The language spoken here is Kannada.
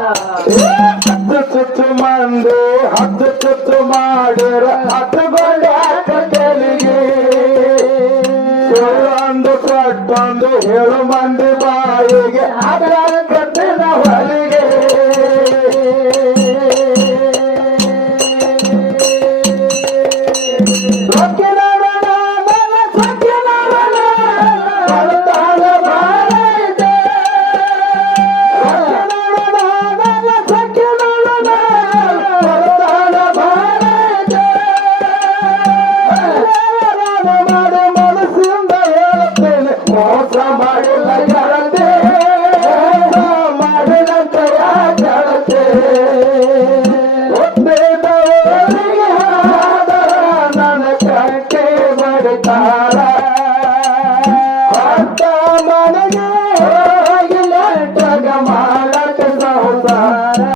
ಹತ್ತು ಸುತ್ತು ಮಂದಿ ಹತ್ತು ಸುತ್ತು ಮಾಡಿರ ಹತ್ತು ಗೊಂಡೆ ಹಾಕಲಿಗೆ ಒಂದು ಕಟ್ಟೊಂದು ಹೇಳು ಮಂದಿ ಬಾಯಿಗೆ ಅದರ ಕಟ್ಟಿನ ಹೊಲಿಗೆ ಮೋಸ ಮಾಡಿಲ್ಲ ಗೆಳತಿ ಮಾಡಿದಂತ ಗೆಳತಿ ಹುಟ್ಟಿದವರಿಗೆ ನನ್ನ ಕಕ್ಕೆ ಬಡಿತಾರ ಅತ್ತ ಮನೆಗೆ ಹೋಗಿಲ್ಲ ಮಾಡಕ್ಕೆ ಸಂಸಾರ